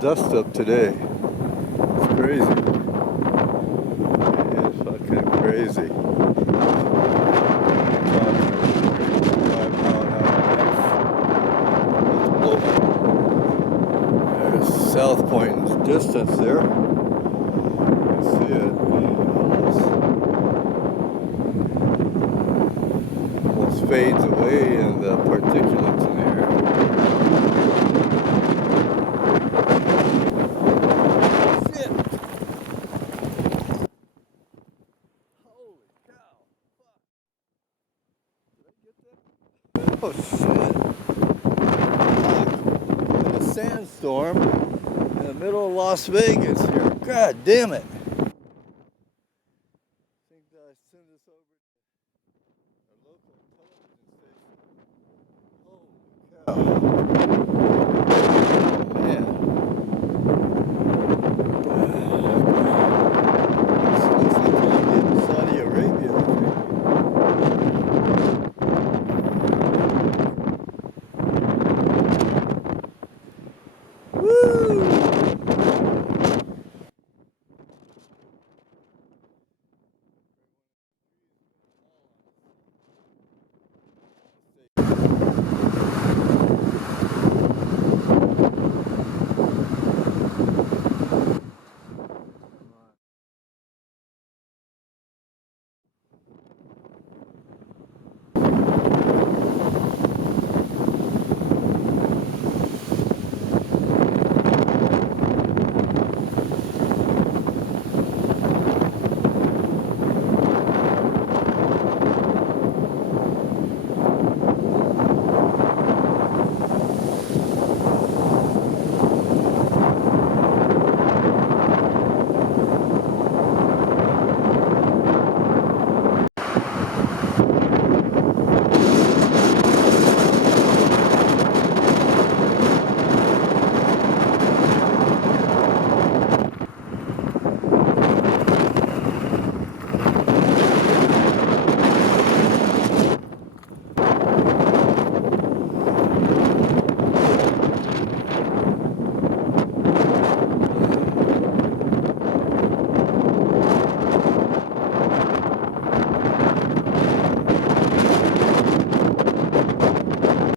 dust up today. It's crazy. It is fucking crazy. There's South Point in the distance there. You can see it. Almost fades away in the particulates in the air. Oh shit. Fuck. A sandstorm in the middle of Las Vegas here. God damn it.